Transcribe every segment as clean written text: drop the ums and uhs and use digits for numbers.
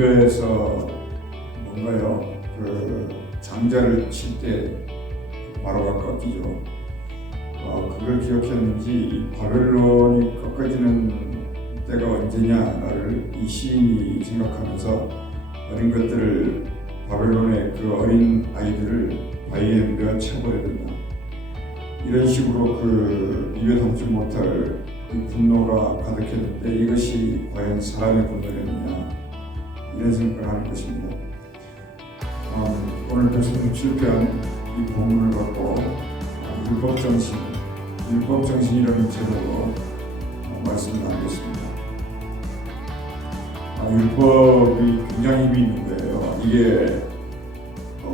집에서 뭔가요? 그 장자를 칠 때 바로가 꺾이죠. 그걸 기억했는지 이 바벨론이 꺾어지는 때가 언제냐 나를 이 시인이 생각하면서 어린 것들을 바벨론의 그 어린 아이들을 바위에 물려 쳐버려야 된다. 이런 식으로 그 입에 담지 못할 이 분노가 가득했는데 이것이 과연 사람의 분노였느냐 이런 생각을 하는 것입니다. 오늘 교수님 출제한 이 본문을 갖고 율법정신이라는 제도로 말씀을 나누겠습니다. 율법이 굉장히 힘이 있는 거예요. 이게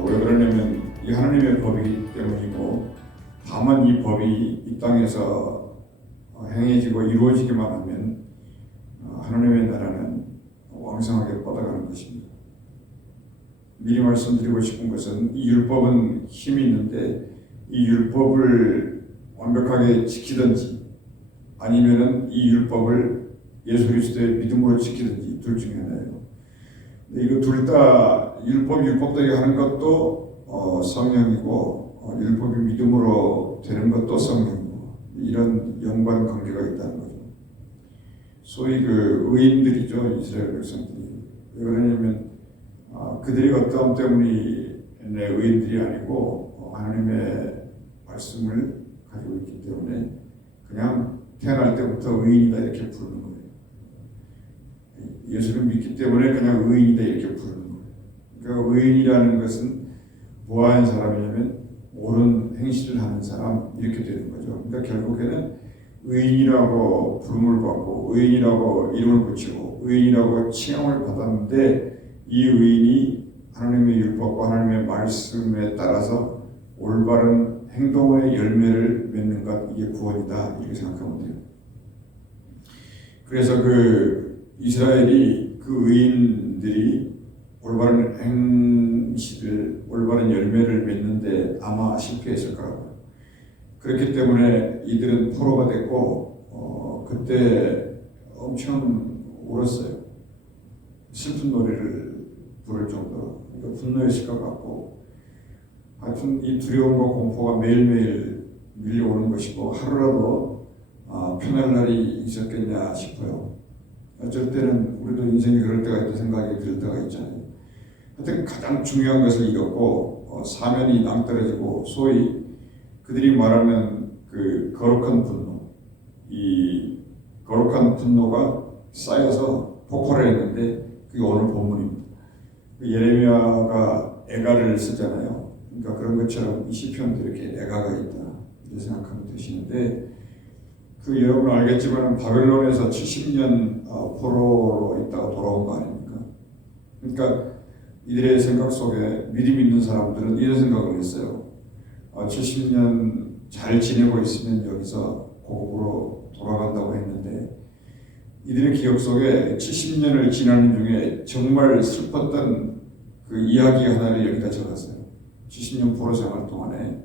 왜 그러냐면 이 하나님의 법이기 때문이고 다만 이 법이 이 땅에서 행해지고 이루어지기만 하면 하나님의 나라는 왕성하게 뻗어가는 것입니다. 미리 말씀드리고 싶은 것은 이 율법은 힘이 있는데 이 율법을 완벽하게 지키든지 아니면은 이 율법을 예수 그리스도의 믿음으로 지키든지 둘 중에 하나예요. 근데 이거 둘 다 율법되게 하는 것도 성령이고 율법이 믿음으로 되는 것도 성령이고 이런 연관 관계가 있다는 거죠. 소위 그 의인들이죠. 이스라엘 백성들이. 왜 그러냐면 그들이 어떠함 때문에 의인들이 아니고 하나님의 말씀을 가지고 있기 때문에 그냥 태어날 때부터 의인이다 이렇게 부르는 거예요. 예수를 믿기 때문에 그냥 의인이다 이렇게 부르는 거예요. 그러니까 의인이라는 것은 뭐하는 사람이냐면 옳은 행실을 하는 사람 이렇게 되는 거죠. 그러니까 결국에는 의인이라고 부름을 받고 의인이라고 이름을 붙이고 의인이라고 칭함을 받았는데 이 의인이 하나님의 율법과 하나님의 말씀에 따라서 올바른 행동의 열매를 맺는 것 이게 구원이다 이렇게 생각하면 돼요. 그래서 그 이스라엘이 그 의인들이 올바른 행실을 올바른 열매를 맺는데 아마 실패했을 거라고요. 그렇기 때문에 이들은 포로가 됐고 그때 엄청 울었어요. 슬픈 노래를 부를 정도로. 그러니까 분노했을 것 같고 하여튼 이 두려움과 공포가 매일매일 밀려오는 것이고 하루라도 편할 날이 있었겠냐 싶어요. 어쩔 때는 우리도 인생이 그럴 때가 있다 생각이 들 때가 있잖아요. 하여튼 가장 중요한 것을 잃었고 사면이 낭떠러지고 소위 그들이 말하는 그 거룩한 분노, 이 거룩한 분노가 쌓여서 폭발을 했는데 그게 오늘 본문입니다. 예레미야가 애가를 쓰잖아요. 그러니까 그런 것처럼 이 시편도 이렇게 애가가 있다 이렇게 생각하면 되시는데 그 여러분 알겠지만 바벨론에서 70년 포로로 있다가 돌아온 거 아닙니까? 그러니까 이들의 생각 속에 믿음 있는 사람들은 이런 생각을 했어요. 70년 잘 지내고 있으면 여기서 고국으로 돌아간다고 했는데 이들의 기억 속에 70년을 지나는 중에 정말 슬펐던 그 이야기 하나를 여기다 적었어요. 70년 포로 생활 동안에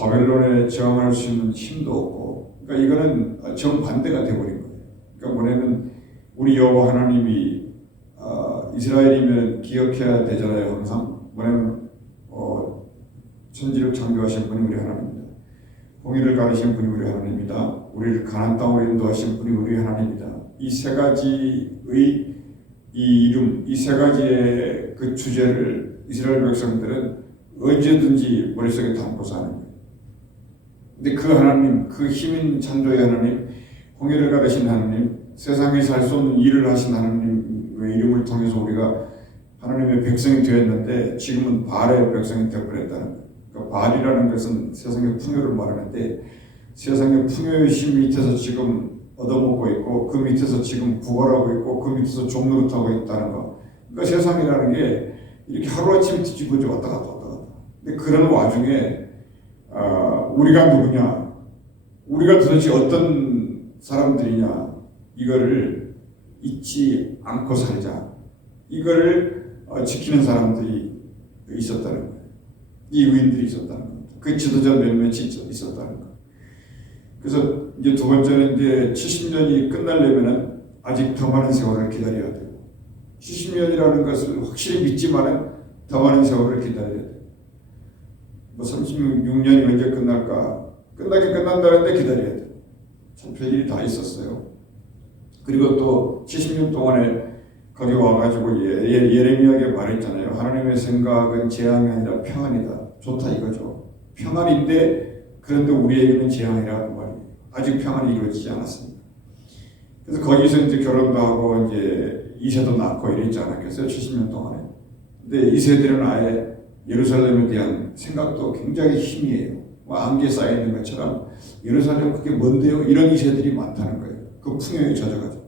바벨론에 저항할 수 있는 힘도 없고 그러니까 이거는 정반대가 되어버린 거예요. 그러니까 뭐냐면 우리 여호와 하나님이 이스라엘이면 기억해야 되잖아요. 항상 뭐냐면 천지를 창조하신 분이 우리 하나님입니다. 공의를 가르신 분이 우리 하나님입니다. 우리를 가나안 땅으로 인도하신 분이 우리 하나님입니다. 이 세 가지의 이 이름, 이 세 가지의 그 주제를 이스라엘 백성들은 언제든지 머릿속에 담고 사는 거예요. 근데 그 하나님, 그 힘인 창조의 하나님, 공의를 가르신 하나님, 세상에 살 수 없는 일을 하신 하나님의 이름을 통해서 우리가 하나님의 백성이 되었는데 지금은 바알의 백성이 되어버렸다는 거예요. 그러니까 바알이라는 것은 세상의 풍요를 말하는데 세상의 풍요의 힘 밑에서 지금 얻어먹고 있고 그 밑에서 지금 구걸하고 있고 그 밑에서 종노릇하고 있다는 거. 그러니까 세상이라는 게 이렇게 하루아침에 뒤집어져 왔다 갔다. 근데 그런 와중에 우리가 누구냐, 우리가 도대체 어떤 사람들이냐 이거를 잊지 않고 살자. 이거를 지키는 사람들이 있었다는 거예요. 이 의인들이 있었다는 겁니다. 그 지도자 몇몇이 있었다는 거예요. 그래서 이제 두 번째는 이제 70년이 끝나려면은 아직 더 많은 세월을 기다려야 되고 70년이라는 것을 확실히 믿지만은 더 많은 세월을 기다려야 돼. 뭐 36년이 언제 끝날까? 끝나긴 끝난다는데 기다려야 돼. 참 별일이 다 있었어요. 그리고 또 70년 동안에 거기 와가지고 예레미야에게 말했잖아요. 하나님의 생각은 재앙이 아니라 평안이다. 좋다 이거죠. 평안인데 그런데 우리에게는 재앙이라고 말이에요. 아직 평안이 이루어지지 않았습니다. 그래서 거기서 이제 결혼도 하고 이제 2세도 낳고 이랬지 않았겠어요? 70년 동안에. 근데 2세들은 아예 예루살렘에 대한 생각도 굉장히 희미해요. 뭐 안개에 쌓여 있는 것처럼 예루살렘 그게 뭔데요? 이런 2세들이 많다는 거예요. 그 풍요에 젖어가지고.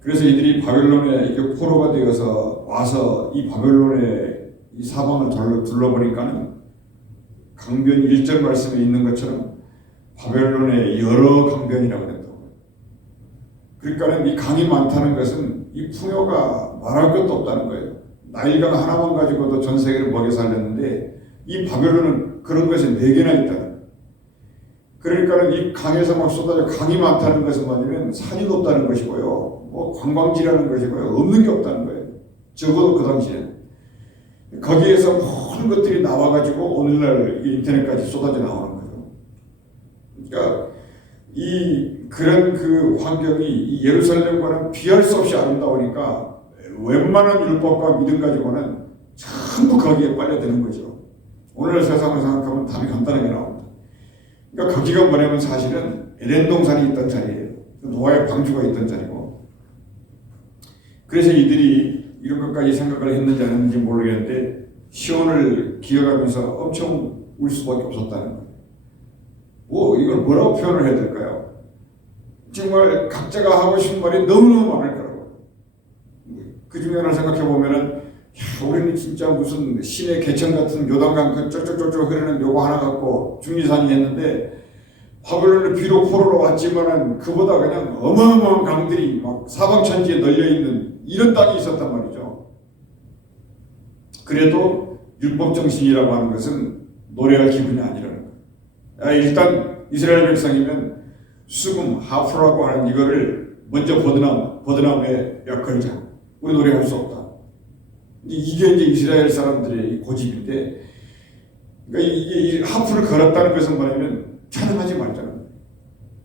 그래서 이들이 바벨론에 이게 포로가 되어서 와서 이 바벨론의 이 사방을 둘러보니까는 강변 1절 말씀에 있는 것처럼 바벨론의 여러 강변이라고 그랬다고. 그러니까는 이 강이 많다는 것은 이 풍요가 말할 것도 없다는 거예요. 나일강 하나만 가지고도 전 세계를 먹여 살렸는데 이 바벨론은 그런 것이 4개나 있다는 거예요. 그러니까는 이 강에서 막 쏟아져 강이 많다는 것은 뭐냐면 산이 높다는 것이고요. 뭐 관광지라는 것이고요. 없는 게 없다는 거예요. 적어도 그 당시에. 거기에서 모든 것들이 나와가지고 오늘날 인터넷까지 쏟아져 나오는 거죠. 그러니까 그런 그 환경이 이 예루살렘과는 비할 수 없이 아름다우니까 웬만한 율법과 믿음 가지고는 전부 거기에 빨려드는 거죠. 오늘 세상을 생각하면 답이 간단하게 나옵니다. 그러니까 거기가 뭐냐면 사실은 에덴 동산이 있던 자리예요. 노아의 방주가 있던 자리고. 그래서 이들이 이런 것까지 생각을 했는지 안 했는지 모르겠는데 시온을 기억하면서 엄청 울 수밖에 없었다는 거예요. 이걸 뭐라고 표현을 해야 될까요? 정말 각자가 하고 싶은 말이 너무너무 많을 거라고. 그 중에 하나 생각해 보면은 우리는 진짜 무슨 신의 개천 같은 요단강 그 쫄쫄쫄쫄 흐르는 요거 하나 갖고 중리산이 했는데 바벨론은 비록 포로로 왔지만은 그보다 그냥 어마어마한 강들이 막 사방천지에 널려 있는 이런 땅이 있었단 말이죠. 그래도 율법 정신이라고 하는 것은 노래할 기분이 아니라는 거예요. 일단 이스라엘 백성이면 수금, 하프라고 하는 이거를 먼저 버드나무에 걸자. 우리 노래할 수 없다. 이게 이제 이스라엘 사람들의 고집인데, 그러니까 이 하프를 걸었다는 것은 뭐냐면 찬양하지 말자는.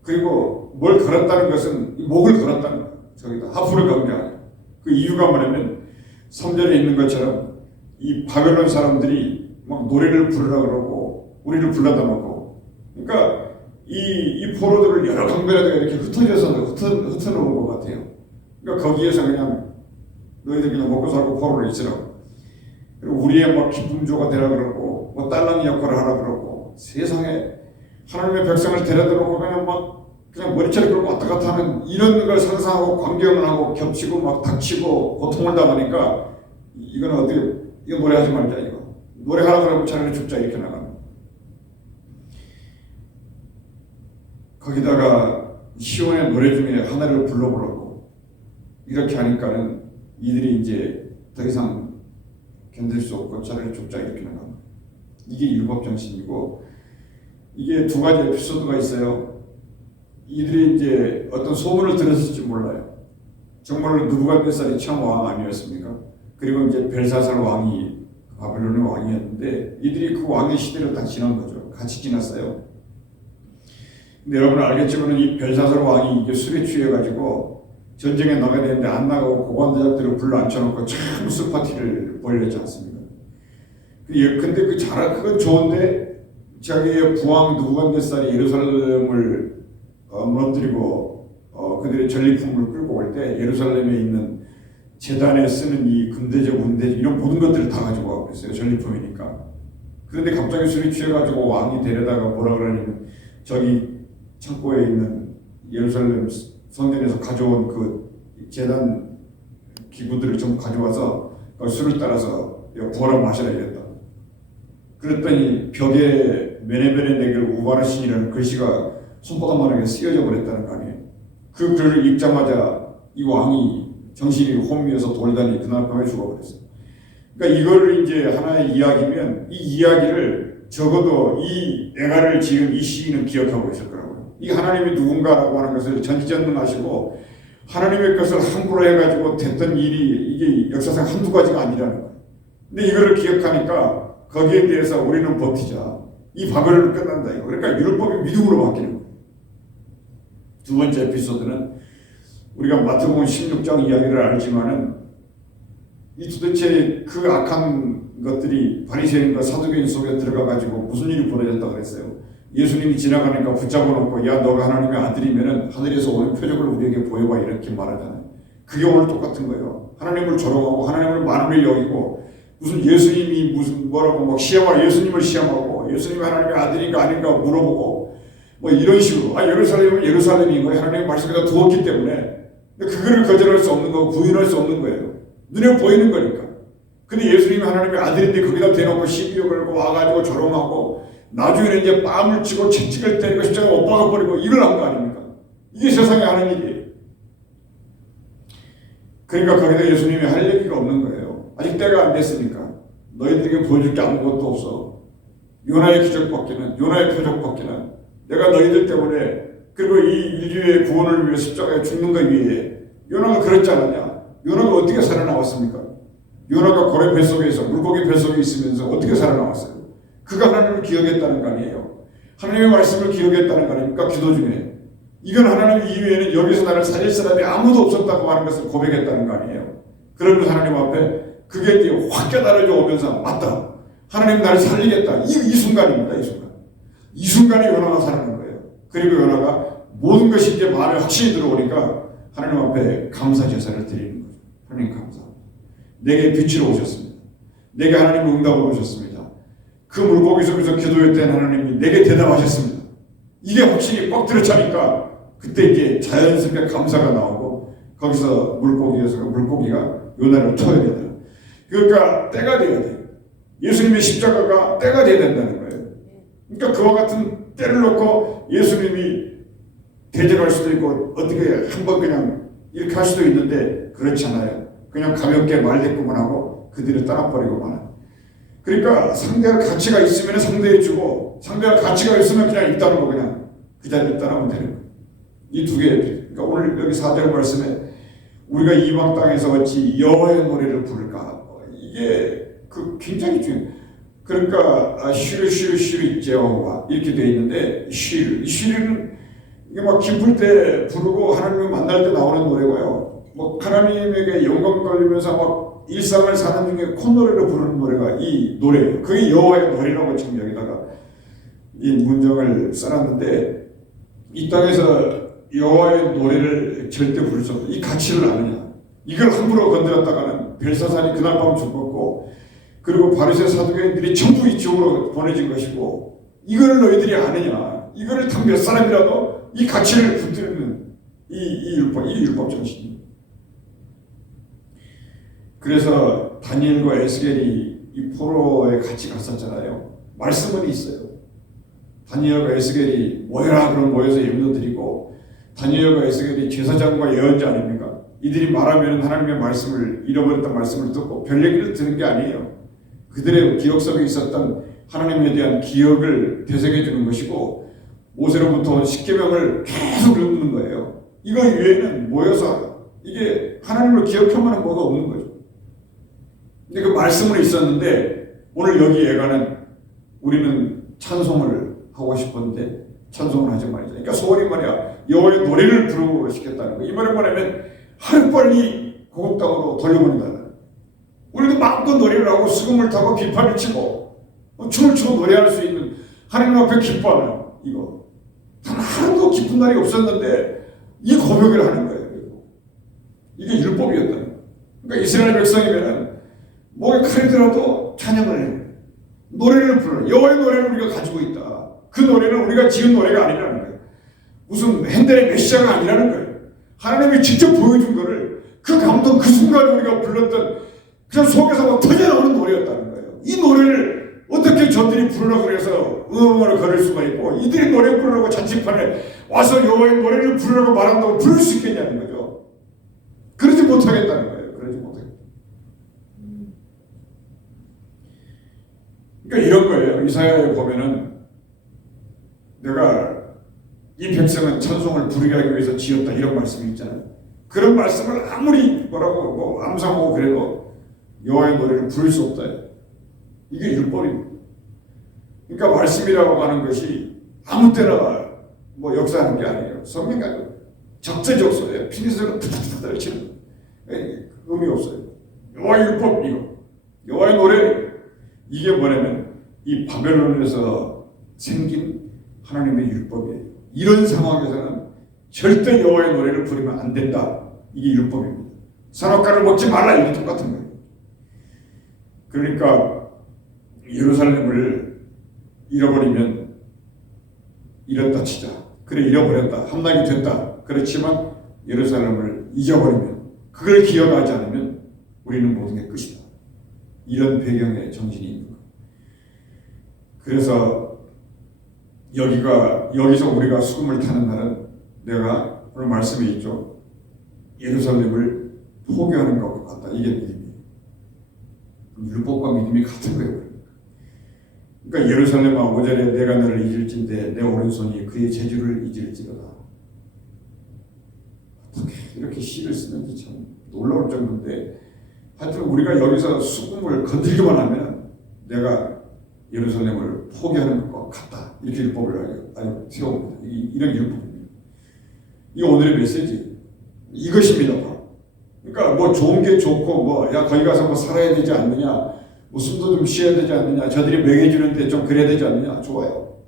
그리고 뭘 걸었다는 것은 목을 걸었다는 거예요. 저기다 하프를 건 게 아니라. 그 이유가 뭐냐면 3절에 있는 것처럼 이 바벨론 사람들이 막 노래를 부르라 그러고 우리를 불러다 놓고, 그러니까 이 포로들을 여러 강변에다가 이렇게 흩어놓은 것 같아요. 그러니까 거기에서 그냥 너희들 그냥 먹고 살고 포로로 있으라고. 그리고 우리의 막 기쁨조가 되라 그러고 뭐 딸랑이 역할을 하라 그러고 세상에 하나님의 백성을 데려다 놓고 그냥 머리채를 끌고 왔다 갔다 하는 이런 걸 상상하고 광경을 하고 겹치고 막 닥치고 고통을 당하니까 이건 어떻게 이거 노래하지 말자 이거. 노래하라 그러면 차라리 죽자 이렇게 나가는. 거기다가 시온의 노래 중에 하나를 불러보라고 이렇게 하니까는 이들이 이제 더 이상 견딜 수 없고 차라리 죽자 이렇게 나가는. 이게 율법 정신이고 이게 두 가지 에피소드가 있어요. 이들이 이제 어떤 소문을 들었을지 몰라요. 정말로 느부갓네살이 처음 왕 아니었습니까? 그리고 이제 벨사살 왕이 바벨론의 왕이었는데 이들이 그 왕의 시대를 다 지난 거죠. 같이 지났어요. 근데 여러분 알겠지만 이 벨사살 왕이 이게 술에 취해가지고 전쟁에 나가야 되는데 안 나가고 고관대장들을 불러 앉혀놓고 참 술 파티를 벌였지 않습니까? 근데 그건 좋은데 자기의 부왕 느부갓네살이 예루살렘을 무너뜨리고 그들의 전리품을 끌고 올 때 예루살렘에 있는 제단에 쓰는 이 금대접, 은대접 이런 모든 것들을 다 가지고 가고 있어요. 전리품이니까. 그런데 갑자기 술이 취해가지고 왕이 데려다가 뭐라 그러냐면 저기 창고에 있는 예루살렘 성전에서 가져온 그 제단 기구들을 좀 가져와서 술을 따라서 부어라 마시라 이랬다. 그랬더니 벽에 메네베네 네겔 우바르신이라는 글씨가 손바닥만하게 쓰여져 버렸다는 거 아니에요. 그 글을 읽자마자 이 왕이 정신이 혼미해서 돌다니 그날 밤에 죽어버렸어요. 그러니까 이거를 이제 하나의 이야기면 이 이야기를 적어도 이 애가를 지은 이 시인은 기억하고 있을 거라고요. 이 하나님이 누군가라고 하는 것을 전지전능하시고 하나님의 것을 함부로 해가지고 됐던 일이 이게 역사상 한두 가지가 아니라는 거예요. 근데 이거를 기억하니까 거기에 대해서 우리는 버티자. 이 바벨론은 끝난다. 이거. 그러니까 율법이 믿음으로 바뀌는 거예요. 두 번째 에피소드는 우리가 마태복음 16장 이야기를 알지만은 이 도대체 그 악한 것들이 바리새인과 사두개인 속에 들어가가지고 무슨 일이 벌어졌다고 그랬어요. 예수님이 지나가니까 붙잡아 놓고 야 너가 하나님의 아들이면은 하늘에서 오는 표적을 우리에게 보여봐 이렇게 말하잖아요. 그게 오늘 똑같은 거예요. 하나님을 조롱하고 하나님을 만물에 여기고 무슨 예수님이 무슨 뭐라고 막 시험하고 예수님을 시험하고 예수님이 하나님의 아들인가 아닌가 물어보고 뭐 이런 식으로 예루살렘은 예루살렘인 거예요. 하나님의 말씀에다 두었기 때문에 그거를 거절할 수 없는 거고 부인할 수 없는 거예요. 눈에 보이는 거니까. 근데 예수님이 하나님의 아들인데 거기다 대놓고 시비를 걸고 와가지고 조롱하고 나중에는 이제 뺨을 치고 채찍을 때리고 십자가 못 박아버리고 이걸 한 거 아닙니까? 이게 세상에 하는 일이에요. 그러니까 거기다 예수님이 할 얘기가 없는 거예요. 아직 때가 안 됐으니까. 너희들에게 보여줄 게 아무것도 없어. 요나의 기적밖에는, 요나의 표적밖에는 내가 너희들 때문에 그리고 이 인류의 구원을 위해 십자가에 죽는 것 위해 요나가 그랬지 않았냐? 요나가 어떻게 살아나왔습니까? 요나가 고래 뱃속에서 물고기 뱃속에 있으면서 어떻게 살아나왔어요? 그가 하나님을 기억했다는 거 아니에요. 하나님의 말씀을 기억했다는 거 아닙니까? 기도 중에. 이건 하나님 이외에는 여기서 나를 살릴 사람이 아무도 없었다고 하는 것을 고백했다는 거 아니에요. 그러면서 하나님 앞에 그게 이제 확 깨달아져 오면서 맞다. 하나님 나를 살리겠다. 이 순간입니다. 이 순간. 이 순간에 요나가 살아난 거예요. 그리고 요나가 모든 것이 이제 마음에 확신이 들어오니까 하나님 앞에 감사 제사를 드리는 거죠. 하나님 감사합니다. 내게 빛으로 오셨습니다. 내게 하나님 응답으로 오셨습니다. 그 물고기 속에서 기도했던 하나님이 내게 대답하셨습니다. 이게 확실히 꽉 들어차니까 그때 이제 자연스럽게 감사가 나오고 거기서 물고기가 요나를 쳐야 되더라. 그러니까 때가 돼야 돼요. 예수님의 십자가가 때가 돼야 된다는 거예요. 그러니까 그와 같은 때를 놓고 예수님이 대적할 수도 있고 어떻게 한번 그냥 이렇게 할 수도 있는데 그렇지 않아요. 그냥 가볍게 말대꾸만 하고 그들을 따라버리고 마는. 그러니까 상대가 가치가 있으면 상대해주고 상대가 가치가 있으면 그냥 있다는 거 그냥 그 자리에 따라오면 되는 거예요. 이 두 개. 그러니까 오늘 여기 4절 말씀에 우리가 이방 땅에서 어찌 여호와의 노래를 부를까? 이게 그 굉장히 중요해요. 그러니까 쉬르 제호와 이렇게 되어 있는데 쉬르는 이게 막 기쁠 때 부르고 하나님을 만날 때 나오는 노래고요. 뭐 하나님에게 영광 돌리면서 막 일상을 사는 중에 콧노래로 부르는 노래가 이 노래예요. 그게 여호와의 노래라고 지금 여기다가 이 문장을 써놨는데 이 땅에서 여호와의 노래를 절대 부를 수 없다. 이 가치를 아느냐? 이걸 함부로 건드렸다가는 벨사산이 그날 밤 죽었고 그리고 바리새 사두개인들이 전부 이쪽으로 보내진 것이고 이걸 너희들이 아느냐? 이거를 단 몇 사람이라도 이 가치를 붙들는 이 율법 정신입니다. 그래서 다니엘과 에스겔이 이 포로에 같이 갔었잖아요. 말씀은 있어요. 다니엘과 에스겔이 모여라 그럼 모여서 예물도 드리고 다니엘과 에스겔이 제사장과 예언자 아닙니까? 이들이 말하면 하나님의 말씀을 잃어버렸던 말씀을 듣고 별 얘기를 듣는 게 아니에요. 그들의 기억 속에 있었던 하나님에 대한 기억을 되새겨 주는 것이고 모세로부터 십계명을 계속 읽는 거예요. 이거 외에는 모여서 이게 하나님을 기억하면 뭐가 없는 거죠. 근데 그 말씀은 있었는데 오늘 여기 예가는 우리는 찬송을 하고 싶었는데 찬송을 하지 말자. 그러니까 소홀히 말이야 여호와의 노래를 부르고 시켰다는 거. 이 말은 뭐냐면 하루빨리 고국 땅으로 돌려보낸다는. 우리도 마음껏 노래를 하고 수금을 타고 비판을 치고 춤을 추고 노래할 수 있는 하나님 앞에 기뻐하는 이거. 단 하루도 기쁜 날이 없었는데 이 고백을 하는 거예요. 이게 율법이었다는 거예요. 그러니까 이스라엘 백성이면은 목에 칼이 들어도 찬양을 해요. 노래를 불러요. 여호와의 노래를 우리가 가지고 있다. 그 노래는 우리가 지은 노래가 아니라는 거예요. 무슨 핸델의 메시아가 아니라는 거예요. 하나님이 직접 보여준 거를 그 감동 그 순간에 우리가 불렀던 그냥 속에서 막 터져나오는 노래였다는 거예요. 이 노래를 어떻게 저들이 부르라고 그래서 음악을 걸을 수가 있고 이들이 노래 부르라고 잔치판에 와서 여호와의 노래를 부르라고 말한다고 부를 수 있겠냐는 거죠. 그러지 못하겠다는 거예요. 그러지 못하겠다. 그러니까 이런 거예요. 이사야에 보면은 내가 이 백성은 찬송을 부르게 하기 위해서 지었다 이런 말씀이 있잖아요. 그런 말씀을 아무리 뭐라고 뭐 암송하고 그래도 여호와의 노래를 부를 수 없다. 이게 율법입니다. 그러니까 말씀이라고 하는 것이 아무 때나 뭐 역사하는 게 아니에요. 성경이 아니에요. 적재적소예요. 피리스로 툭툭툭 떨치는 의미 없어요. 여호와의 율법 이거. 여호와의 노래 이게 뭐냐면 이 바벨론에서 생긴 하나님의 율법이에요. 이런 상황에서는 절대 여호와의 노래를 부르면 안 된다. 이게 율법입니다. 선악과를 먹지 말라. 이게 똑같은 거예요. 그러니까 예루살렘을 잃어버리면 잃었다 치자. 그래 잃어버렸다. 함락이 됐다. 그렇지만 예루살렘을 잊어버리면 그걸 기억하지 않으면 우리는 모든 게 끝이다. 이런 배경의 정신이 있는 거예요. 그래서 여기서 우리가 수금을 타는 날은 내가 오늘 말씀에 있죠. 예루살렘을 포기하는 것 같다. 이게 믿음이에요. 율법과 믿음이 같은 거예요. 그러니까 예루살렘아 5절에 내가 너를 잊을진대 내 오른손이 그의 재주를 잊을지로다. 어떻게 이렇게 시를 쓰는지 참 놀라울 정도인데 하여튼 우리가 여기서 수금을 건들기만 하면 내가 예루살렘을 포기하는 것 같다. 이렇게 율법을 세웁니다. 이런 율법입니다. 이 오늘의 메시지 이것입니다. 그러니까 뭐 좋은 게 좋고 뭐 야 거기 가서 뭐 살아야 되지 않느냐, 뭐 숨도 좀 쉬어야 되지 않느냐, 저들이 먹여주는데 좀 그래야 되지 않느냐, 좋아요.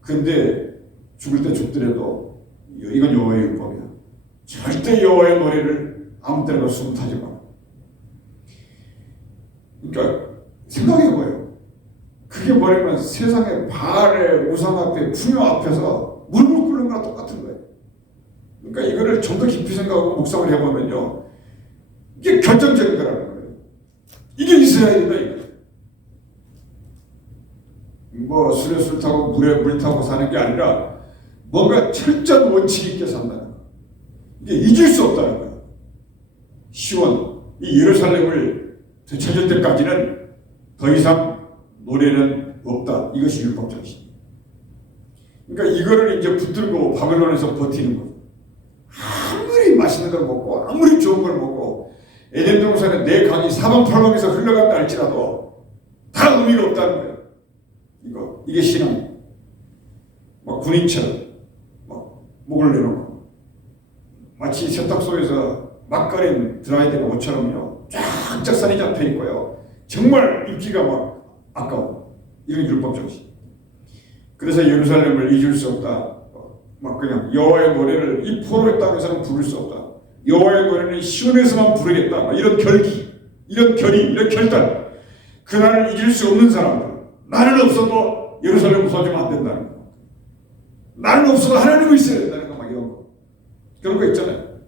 근데 죽을 때 죽더라도 이건 여호와의 율법이야. 절대 여호와의 노래를 아무 때나 숨 타지 마. 그러니까 생각해봐요. 그게 뭐냐면 세상의 바알의 우상 앞에 풍요 앞에서 물물 끓는 거랑 똑같은 거예요. 그러니까 이거를 좀 더 깊이 생각하고 묵상을 해보면요, 이게 결정적인 거라는 거예요. 이게 있어야 된다 이거. 뭐 술에 술 타고 물에 물 타고 사는 게 아니라 뭔가 철저한 원칙 있게 산다는 거. 이게 잊을 수 없다는 거예요. 시온 이 예루살렘을 되찾을 때까지는 더 이상 노래는 없다. 이것이 율법 정신입니다. 그러니까 이거를 이제 붙들고 바벨론에서 버티는 거예요. 아무리 맛있는 걸 먹고 아무리 좋은 걸 먹고 에덴 동산에 내 강이 사방팔방에서 흘러간다 할지라도 다 의미가 없다는 거예요. 이게 신앙. 막 군인처럼 막 목을 내놓고 마치 세탁소에서 막가린 드라이된 옷처럼요 쫙쫙 산이 잡혀 있고요. 정말 입기가 막 아까워. 이런 율법 정신. 그래서 예루살렘을 잊을 수 없다. 막 그냥 여호와의 노래를 이 포로의 땅에서는 부를 수 없다. 여호와의 노래는 시온에서만 부르겠다. 막 이런 결기, 이런 결의, 이런 결단. 그날을 잊을 수 없는 사람들. 나는 없어도 예루살렘 부서지면 안 된다는 거. 나는 없어도 하나님이 있어야 된다는 거. 막 이런 거. 그런 거 있잖아요.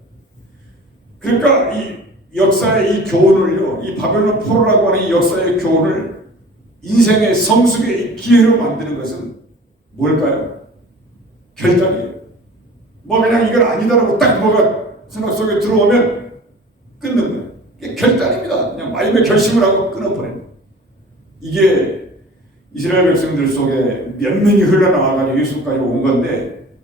그러니까 이 역사의 이 교훈을요, 이 바벨론 포로라고 하는 이 역사의 교훈을 인생의 성숙의 기회로 만드는 것은 뭘까요? 결단이에요. 뭐 그냥 이건 아니다라고 딱 뭐가 생각 속에 들어오면 끊는 거예요. 이게 결단입니다. 그냥 마음의 결심을 하고 끊어버리는 거예요. 이게 이스라엘 백성들 속에 몇 명이 흘러나와가지고 예수까지 온 건데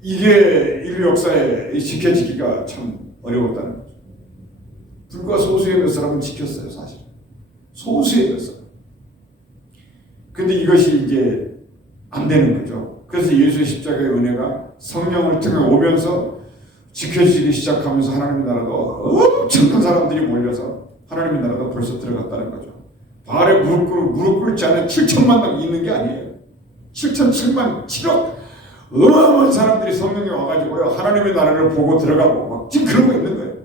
이게 인류 역사에 지켜지기가 참 어려웠다는 거죠. 불과 소수의 몇 사람은 지켰어요, 사실. 소수의 몇 사람. 근데 이것이 이제 안 되는 거죠. 그래서 예수의 십자가의 은혜가 성령을 통해 오면서 지켜지기 시작하면서 하나님의 나라도 엄청난 사람들이 몰려서 하나님의 나라도 벌써 들어갔다는 거죠. 바알에 무릎 꿇지 않은 7천만 명 있는 게 아니에요. 7천 7억 어마어마한 사람들이 성령에 와가지고요 하나님의 나라를 보고 들어가고 막 지금 그러고 있는 거예요.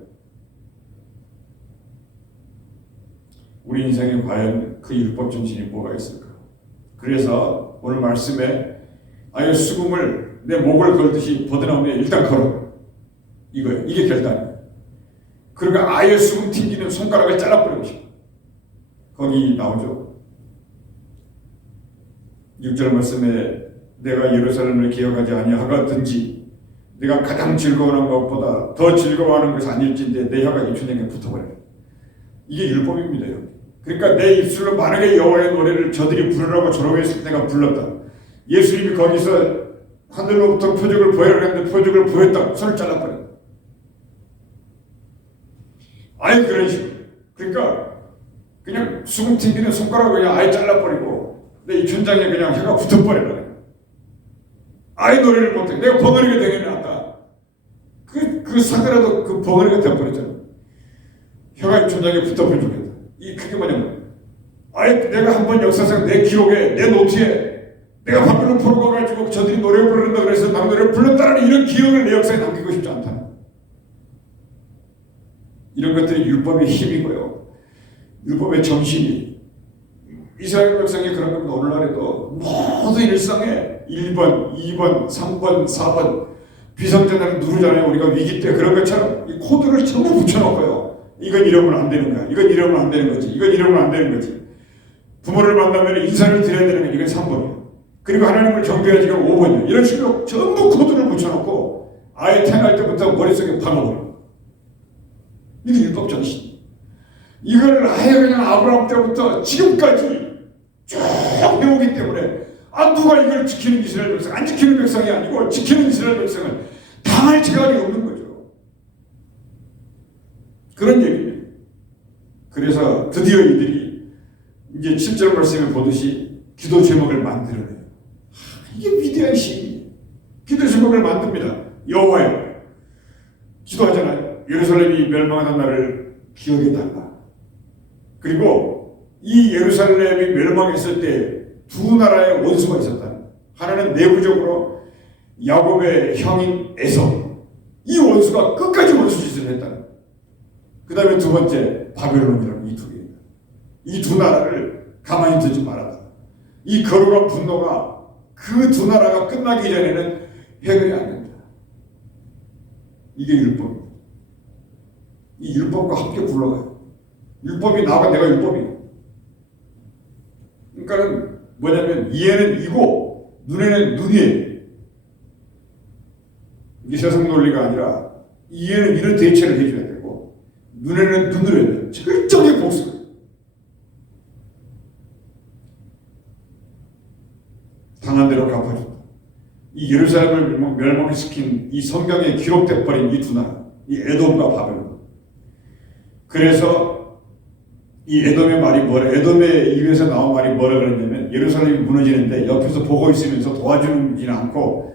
우리 인생에 과연 그 율법 정신이 뭐가 있을까? 그래서 오늘 말씀에 아예 수금을 내 목을 걸듯이 벗어나오면 일단 걸어. 이거예요. 이게 결단이에요. 그러니까 아예 수금 튕기는 손가락을 잘라버리고 싶어. 거기 나오죠. 6절 말씀에 내가 예루살렘을 기억하지 아니하거든지 내가 가장 즐거워하는 것보다 더 즐거워하는 것이 아닐진데 내 혀가 입천장에 붙어버려요. 이게 율법입니다. 그러니까 내 입술로 만약에 여호와의 노래를 저들이 부르라고 조롱했을 때 내가 불렀다. 예수님이 거기서 하늘로부터 표적을 보여라 했는데 표적을 보였다. 손을 잘라버려. 아예 그런 식으로. 그러니까 그냥 수금 튕기는 손가락을 그냥 아예 잘라버리고 내 이 천장에 그냥 혀가 붙어버리라. 아예 노래를 못해. 내가 벙어리가 되겠네 아까. 그 사더라도 그 벙어리가 되어버렸잖아. 혀가 천장에 붙어버려 죽겠다. 그게 뭐냐면 아예 내가 한번 역사상 내 기록에 내 노트에 내가 바벨론 포로가 가지고 저들이 노래 부른다 그래서 나도 노래를 불렀다는 이런 기억을 내 역사에 남기고 싶지 않다. 이런 것들이 율법의 힘이고요. 율법의 정신이 이스라엘 백성이 그런 겁니다. 오늘날에도 모두 일상에 1번, 2번, 3번, 4번 비상전화를 누르잖아요. 우리가 위기 때 그런 것처럼 이 코드를 전부 붙여놓고요. 이건 이러면 안 되는 거야. 이건 이러면 안 되는 거지. 이건 이러면 안 되는 거지. 부모를 만나면 인사를 드려야 되는 건 이건 3번이야. 그리고 하나님을 경배해야지 이건 5번이야. 이런 식으로 전부 코드를 붙여놓고 아예 태어날 때부터 머릿속에 박아버려. 이게 율법 정신. 이걸 아예 그냥 아브라함 때부터 지금까지 쭉 배우기 때문에 누가 이걸 지키는 이스라엘 백성, 안 지키는 백성이 아니고 지키는 이스라엘 백성은 당할 지각이 없는 거죠. 그런 얘기입니다. 그래서 드디어 이들이 이제 7절 말씀에 보듯이 기도 제목을 만들어내요. 이게 위대한 시인이에요. 기도 제목을 만듭니다. 여호와여, 기도하잖아요. 예루살렘이 멸망하는 날을 기억해달라. 그리고 이 예루살렘이 멸망했을 때 두 나라의 원수가 있었다. 하나는 내부적으로 야곱의 형인 에서, 이 원수가 끝까지 원수짓을 했다. 그 다음에 두 번째 바벨론이라는 이 두 개입니다. 이 두 나라를 가만히 두지 말아라. 이 거룩한 분노가 그 두 나라가 끝나기 전에는 해결이 안 된다. 이게 율법입니다. 이 율법과 함께 굴러가요. 율법이 나와 내가 율법이에요. 그러니까는 뭐냐면 이에는 이고 눈에는 눈이에요. 이게 세상 논리가 아니라 이에는 이런 대처를 해줘야 되고 눈에는 눈으로 해야 돼요. 철저하게 복수해요. 당한 대로 갚아준다. 이 예루살렘을 멸망시킨 이 성경에 기록돼 버린 이 두 나라, 이 에돔과 바벨론. 그래서 이 에돔의 말이 에돔의 입에서 나온 말이 뭐라 그랬냐면 예루살렘이 무너지는데 옆에서 보고 있으면서 도와주지는 않고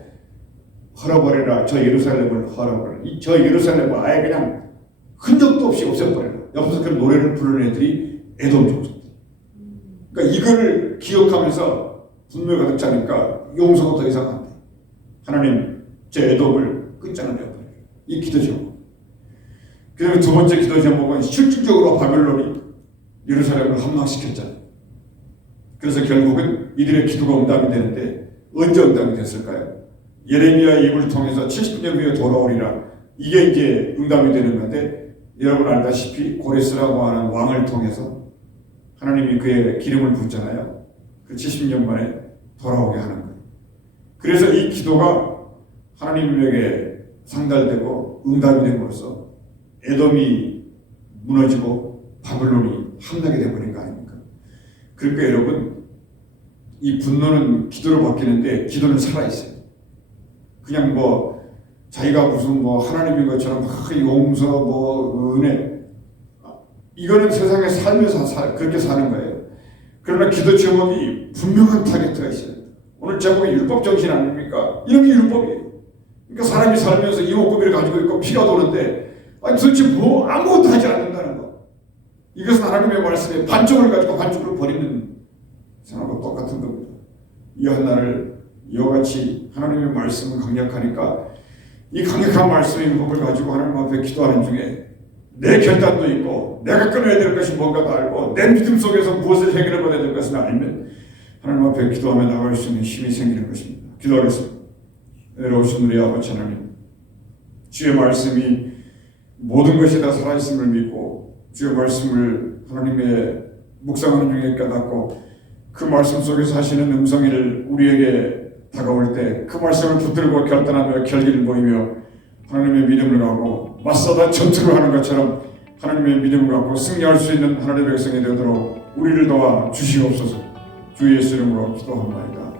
헐어버려라. 저 예루살렘을 헐어버려라. 저 예루살렘을 아예 그냥 흔적도 없이 없애버려라. 옆에서 그런 노래를 부르는 애들이 에돔 족속. 그러니까 이거를 기억하면서 분노가 가득 차니까 용서가 더 이상 안 돼. 하나님 저 에돔을 끝장내버려요. 이 기도 제목. 그다음에 두 번째 기도 제목은 실질적으로 바벨론이 예루살렘을 함락시켰잖아요. 그래서 결국은 이들의 기도가 응답이 되는데 언제 응답이 됐을까요? 예레미야의 입을 통해서 70년 후에 돌아오리라. 이게 이제 응답이 되는 건데 여러분 알다시피 고레스라고 하는 왕을 통해서 하나님이 그의 기름을 붓잖아요. 그 70년 만에 돌아오게 하는 거예요. 그래서 이 기도가 하나님에게 상달되고 응답이 됨으로써 에돔이 무너지고 바벨론이 함나게 되어버린 거 아닙니까? 그러니까 여러분 이 분노는 기도로 바뀌는데 기도는 살아있어요. 그냥 뭐 자기가 무슨 뭐 하나님인 것처럼 용서 은혜 이거는 세상에 살면서 그렇게 사는 거예요. 그러나 기도 제목이 분명한 타겟가 있어요. 오늘 제목이 율법 정신 아닙니까? 이런 게 율법이에요. 그러니까 사람이 살면서 이목구비를 가지고 있고 피가 도는데 도대체 뭐 아무것도 하지 않는다는 거. 이것은 하나님의 말씀에 반쪽을 가지고 반쪽을 버리는 생각과 똑같은 겁니다. 이 한나를 이와 같이 하나님의 말씀은 강력하니까 이 강력한 말씀의 율법을 가지고 하나님 앞에 기도하는 중에 내 결단도 있고 내가 끊어야 될 것이 뭔가도 알고 내 믿음 속에서 무엇을 해결해 받아야 될 것은 알면 하나님 앞에 기도하며 나갈 수 있는 힘이 생기는 것입니다. 기도하겠습니다. 애로우신 우리 아버지 하나님, 주의 말씀이 모든 것이 다 살아있음을 믿고 주의 말씀을 하나님의 묵상하는 중에 깨닫고 그 말씀 속에서 하시는 음성이를 우리에게 다가올 때 그 말씀을 붙들고 결단하며 결기를 보이며 하나님의 믿음을 갖고 맞서다 전투를 하는 것처럼 하나님의 믿음을 갖고 승리할 수 있는 하나님의 백성이 되도록 우리를 도와 주시옵소서. 주 예수 이름으로 기도합니다.